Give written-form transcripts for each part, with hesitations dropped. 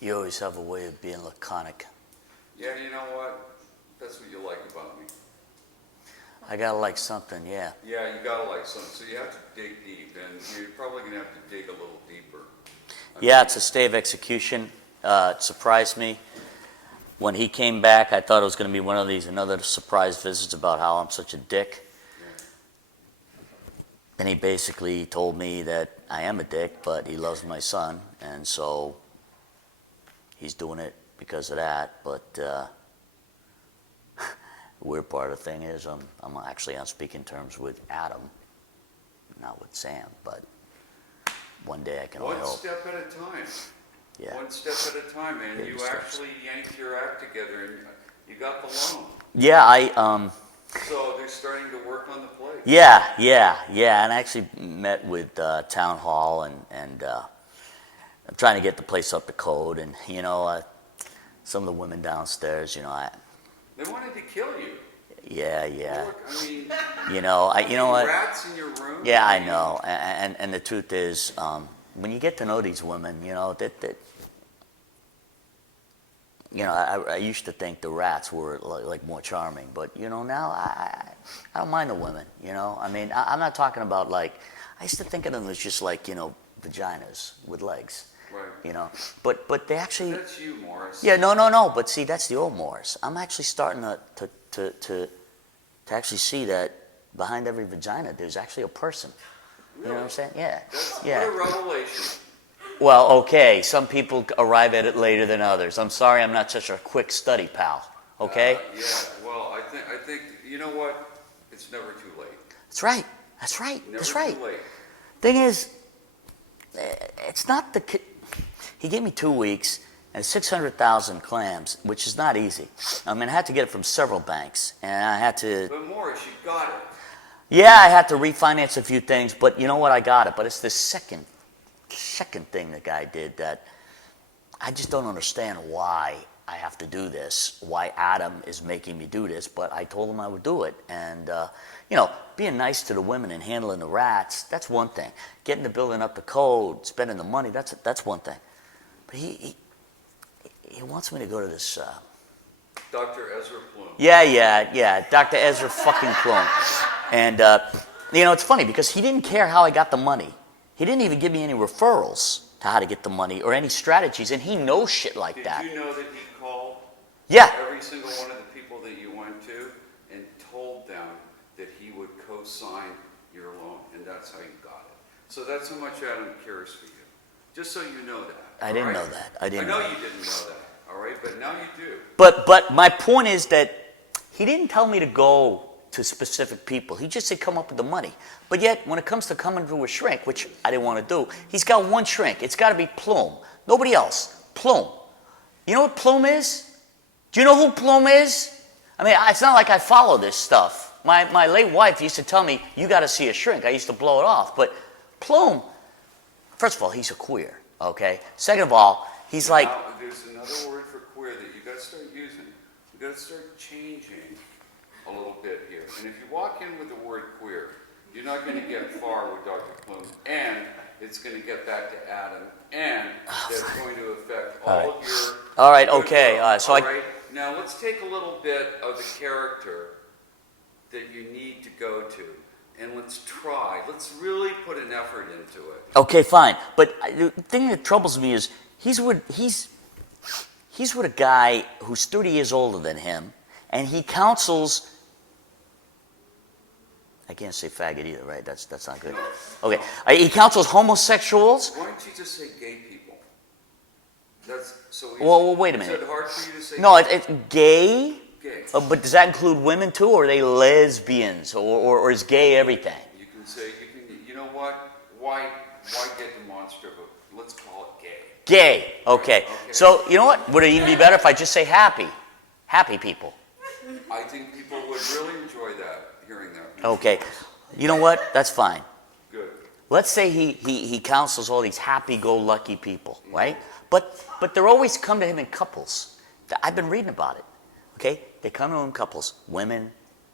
You always have a way of being laconic. Yeah, you know what? That's what you like about me. I gotta like something, yeah. Yeah, you gotta like something. So you have to dig deep, and you're probably gonna have to dig a little deeper. Yeah, it's a stay of execution. It surprised me. When he came back, I thought it was going to be one of these, another surprise visits about how I'm such a dick. And he basically told me that I am a dick, but he loves my son, and so he's doing it because of that. But the weird part of the thing is I'm actually on speaking terms with Adam, not with Sam, but one day I can only hope. One step at a time. Yeah. One step at a time, and Baby you steps. actually yanked your act together, and you got the loan. Yeah, So they're starting to work on the play. Yeah, and I actually met with Town Hall, and I'm trying to get the place up to code, and some of the women downstairs, They wanted to kill you. yeah, Look, I mean, you know what? rats in your room. Yeah, I know, and the truth is, when you get to know these women, I used to think the rats were like more charming, but now I don't mind the women. I mean, I'm not talking about I used to think of them as just vaginas with legs. Right. But they actually. That's you, Morris. Yeah, no. But see, that's the old Morris. I'm actually starting to actually see that behind every vagina, there's actually a person. Really? You know what I'm saying? Yeah. What a revelation. Well, okay, some people arrive at it later than others. I'm sorry I'm not such a quick study pal, okay? Yeah, well, I think, you know what? It's never too late. That's right. Never too late. Thing is, it's not he gave me 2 weeks and 600,000 clams, which is not easy. I mean, I had to get it from several banks, and I had to... But Morris, you got it. Yeah, I had to refinance a few things, but you know what? I got it. But it's the second thing the guy did that I just don't understand why I have to do this, why Adam is making me do this, but I told him I would do it. And, being nice to the women and handling the rats, that's one thing. Getting the building up to code, spending the money, that's one thing. But he wants me to go to this... Dr. Ezra Plume. Yeah, Dr. Ezra fucking Plume. And, it's funny because he didn't care how I got the money. He didn't even give me any referrals to how to get the money or any strategies, and he knows shit like that. Did you know that he called every single one of the people that you went to and told them that he would co-sign your loan, and that's how you got it. So that's how much Adam cares for you. Just so you know that. I didn't know that. I know you didn't know that, all right? But now you do. But my point is that he didn't tell me to go to specific people. He just said come up with the money. But yet, when it comes to coming to a shrink, which I didn't want to do, he's got one shrink. It's got to be Plume. Nobody else. Plume. You know what Plume is? Do you know who Plume is? I mean, it's not like I follow this stuff. My late wife used to tell me, you got to see a shrink. I used to blow it off. But Plume, first of all, he's a queer, okay? Second of all, he's now, like... There's another word for queer that you got to start using. You got to start changing a little bit here. And if you walk in with the word queer, you're not going to get far with Dr. Plume, and it's going to get back to Adam, and that's going to affect all of your... All right, okay. All right, now let's take a little bit of the character that you need to go to, and let's really put an effort into it. Okay, fine. But the thing that troubles me is he's with a guy who's 30 years older than him, and he counsels... I can't say faggot either, right? That's not good. No. Okay. He counsels homosexuals. Why don't you just say gay people? That's so easy. Well, wait a minute. Is it hard for you to say? No, it's gay. Gay. But does that include women too, or are they lesbians, or is gay everything? You can say you know what? Why get demonstrative? Let's call it gay. Gay. Okay. So you know what? Would it even be better if I just say happy? Happy people. I think people would really enjoy that. Hearing that. Okay. You know what? That's fine. Good. Let's say he counsels all these happy-go-lucky people, right? But they're always come to him in couples. I've been reading about it. Okay? They come to him in couples. Women,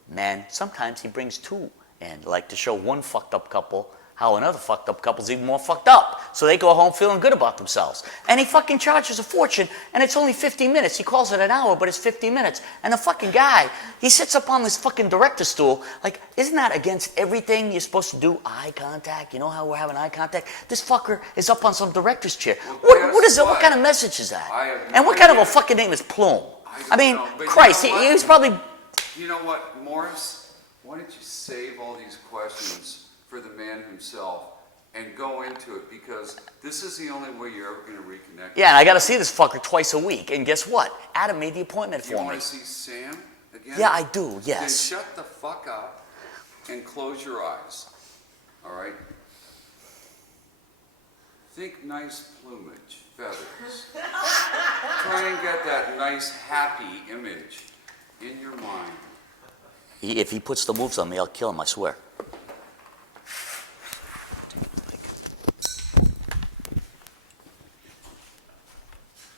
men. Sometimes he brings two in, like to show one fucked up couple how another fucked up couple's even more fucked up. So they go home feeling good about themselves. And he fucking charges a fortune, and it's only 50 minutes. He calls it an hour, but it's 50 minutes. And the fucking guy, he sits up on this fucking director's stool. Like, isn't that against everything you're supposed to do? Eye contact. You know how we're having eye contact? This fucker is up on some director's chair. Well, What is it? what? What kind of message is that? I have no And what kind of a idea. fucking name is Plume? I I mean, don't know, but Christ, you know what? he was probably... You know what, Morris? Why don't you save all these questions for the man himself and go into it, because this is the only way you're ever going to reconnect. Yeah, and I got to see this fucker twice a week. And guess what? Adam made the appointment You for want me. to see Sam again? Yeah, I do, yes. Then shut the fuck up and close your eyes. All right? Think nice plumage, feathers. Try and get that nice, happy image in your mind. If he puts the moves on me, I'll kill him, I swear.